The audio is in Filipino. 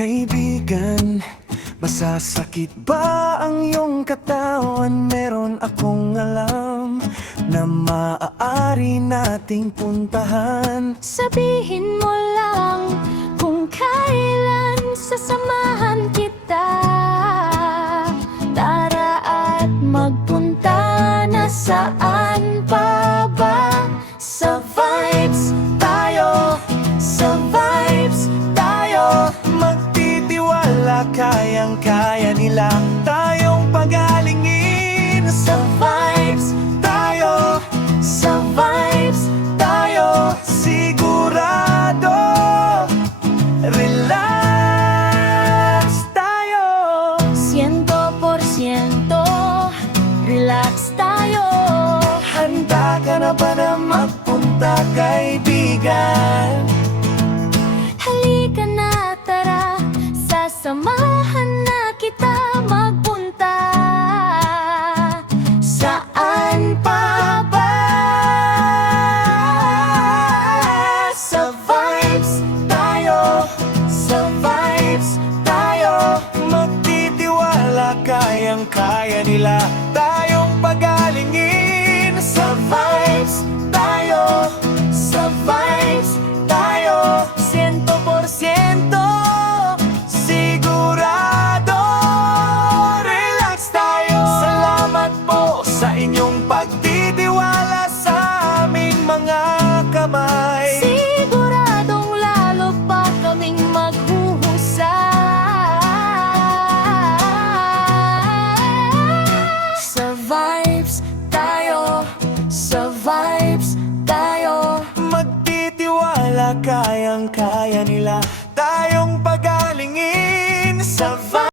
Kaibigan, masasakit ba ang iyong katawan? Meron akong alam na maaari nating puntahan. Sabihin mo lang kung kailan sasamahan kita. Tara at magpunta na saan pa ba? Sa vibes tayo, sa vibes tayo. Magtitiwala, kayang-kaya nila tayong pagalingin. Sa vibes tayo, sa vibes tayo. Sigurado, relax tayo. 100% relax tayo. Handa ka na ba na magpunta, kaibigan? Halika na, tara, sasamahan na kita magpunta. Saan pa ba? Sa vibes tayo, sa vibes tayo. Magtitiwala, kayang-kaya nila tayong pagalingin. Sa vibes tayo, sa vibes tayo. 100% sigurado, relax tayo. Salamat po sa inyong pagtitiwala sa aming mga kamay. Siguradong lalo pa kaming maghuhusay. Sa vibes tayo, sa vibes tayo. Magtitiwala, kayang-kaya nila tayong pagalingin. Sa vibes